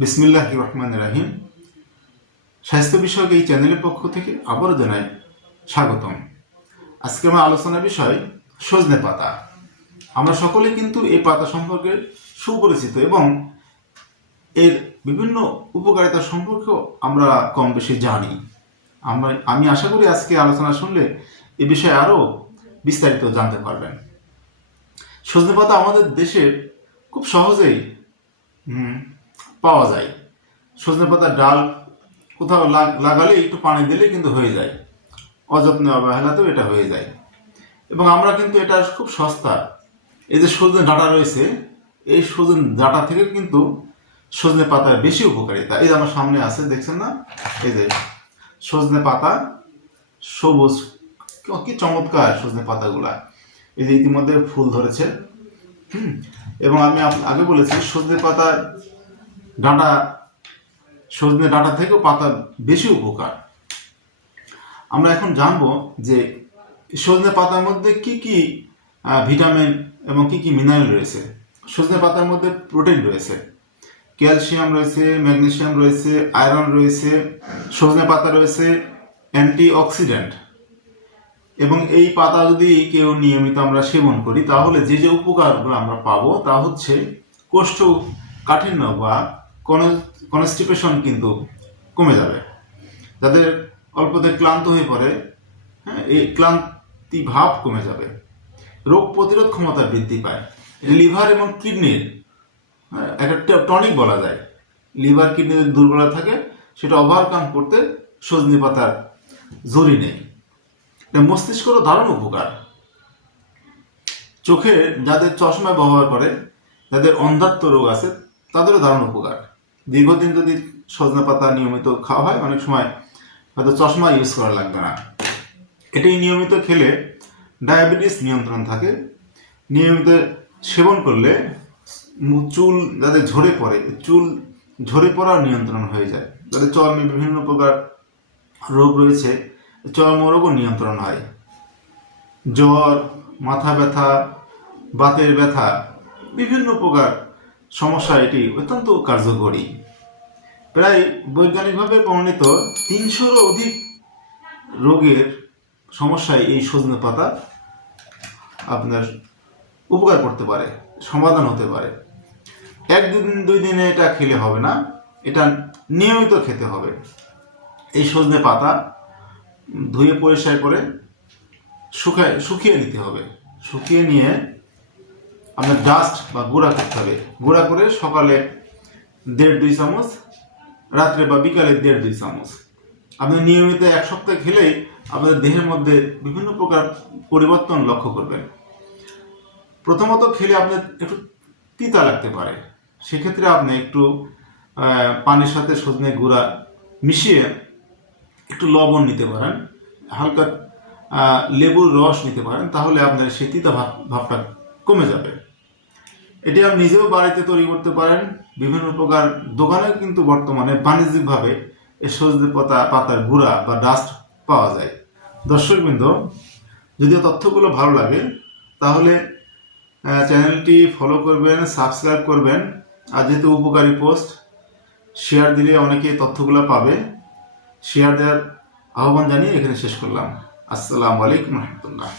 বিসমিল্লাহ রহমান রাহিম। স্বাস্থ্য বিষয়ক এই চ্যানেলের পক্ষ থেকে আবারও জানাই স্বাগতম। আজকে আমার আলোচনার বিষয় সজনে পাতা। আমরা সকলে কিন্তু এই পাতা সম্পর্কে সুপরিচিত এবং এর বিভিন্ন উপকারিতা সম্পর্কেও আমরা কম বেশি জানি। আমরা, আমি আশা করি আজকে আলোচনা শুনলে এ বিষয়ে আরও বিস্তারিত জানতে পারবেন। সজনে পাতা আমাদের দেশে খুব সহজেই পাওয়া যায়। সজনে পাতার ডাল কোথাও লাগ- লাগালে একটু পানি দিলে কিন্তু হয়ে যায়। অযত্নে অবহেলাতেও এটা হয়ে যায়। এবং আমরা কিন্তু এটা খুব সস্তা। এই যে সজনে ডাঁটা রয়েছে, এই সজনে ডাঁটা থেকে কিন্তু সজনে পাতার বেশি উপকারিতা। এই যে আমার সামনে আছে, দেখছেন না? এই যে সজনে পাতা সবুজ, কি চমৎকার সজনে পাতাগুলা। এই যে ইতিমধ্যে ফুল ধরেছে। হুম, এবং আমি আগে বলেছি, সজনে পাতা ডাঁটা, সজনে ডাঁটা থেকেও পাতা বেশি উপকার। আমরা এখন জানব যে সজনে পাতার মধ্যে কি কি ভিটামিন এবং কি কি মিনারেল রয়েছে। সজনে পাতার মধ্যে প্রোটিন রয়েছে, ক্যালসিয়াম রয়েছে ম্যাগনেশিয়াম রয়েছে, আয়রন রয়েছে, সজনে পাতা রয়েছে অ্যান্টি অক্সিডেন্ট এবং এই পাতা যদি কেউ নিয়মিত আমরা সেবন করি, তাহলে যে যে উপকারগুলো আমরা পাবো তা হচ্ছে কোষ্ঠ কাঠিন্য বা কনস্টিপেশন কিন্তু কমে যাবে। যাদের অল্পতে ক্লান্ত হয়ে পড়ে হ্যাঁ এই ক্লান্তি ভাব কমে যাবে। রোগ প্রতিরোধ ক্ষমতা বৃদ্ধি পায়। লিভার এবং কিডনির হ্যাঁ, একটা টনিক বলা যায়। লিভার কিডনি যদি দুর্বলতা থাকে সেটা ওভারকাম করতে সজনি পাতার জরি নেই। মস্তিষ্কেরও দারুণ উপকার। চোখে যাদের চশমা ব্যবহার করে যাদের অন্ধাত্ম রোগ আছে তাদেরও দারুণ উপকার। দীর্ঘদিন যদি সজনে পাতা নিয়মিত খাওয়া হয়, অনেক সময় হয়তো চশমা ইউজ করা লাগবে না। এটি নিয়মিত খেলে ডায়াবেটিস নিয়ন্ত্রণ থাকে। নিয়মিত সেবন করলে চুল যাদের ঝরে পড়ে, চুল ঝরে পড়ার নিয়ন্ত্রণ হয়ে যায়। যাদের চর্মে বিভিন্ন প্রকার রোগ রয়েছে, চর্মরোগও নিয়ন্ত্রণ হয়। জ্বর, মাথা ব্যথা, বাতের ব্যথা, বিভিন্ন প্রকার সমস্যা এটি অত্যন্ত কার্যকরী। প্রায় বৈজ্ঞানিকভাবে প্রমাণিত তিনশোরও অধিক রোগের সমস্যায় এই সজনে পাতা আপনার উপকার করতে পারে, সমাধান হতে পারে। এক দিন দুই দিনে এটা খেলে হবে না, এটা নিয়মিত খেতে হবে। এই সজনে পাতা ধুয়ে পরিষ্কার করে শুকায়, শুকিয়ে নিতে হবে। শুকিয়ে নিয়ে আপনার ডাস্ট বা গুঁড়া করতে হবে। গুঁড়া করে সকালে দেড় দুই চামচ, রাত্রে বা বিকালে দেড় দুই চামচ। আপনি নিয়মিত এক সপ্তাহ খেলেই আপনাদের দেহের মধ্যে বিভিন্ন প্রকার পরিবর্তন লক্ষ্য করবেন। প্রথমত খেলে আপনার একটু তিতা লাগতে পারে। সেক্ষেত্রে আপনি একটু পানির সাথে সজনে গুঁড়া মিশিয়ে একটু লবণ নিতে পারেন। হালকা লেবুর রস নিতে পারেন। তাহলে আপনার সেই তিতা ভাব, ভাবটা কমে যাবে। এটি আপনি নিজেও বাড়িতে তৈরি করতে পারেন। বিভিন্ন প্রকার দোকানে কিন্তু বর্তমানে বাণিজ্যিকভাবে এই সজনে পাতা, পাতার গুঁড়া বা ডাস্ট পাওয়া যায়। দর্শকবৃন্দ, যদি তথ্যগুলো ভালো লাগে, তাহলে চ্যানেলটি ফলো করবেন সাবস্ক্রাইব করবেন। আর যেহেতু উপকারী পোস্ট শেয়ার দিলে অনেকে তথ্যগুলো পাবে। শেয়ার দেওয়ার আহ্বান জানিয়ে এখানে শেষ করলাম। আসসালামু আলাইকুম রহমতুল্লাহ।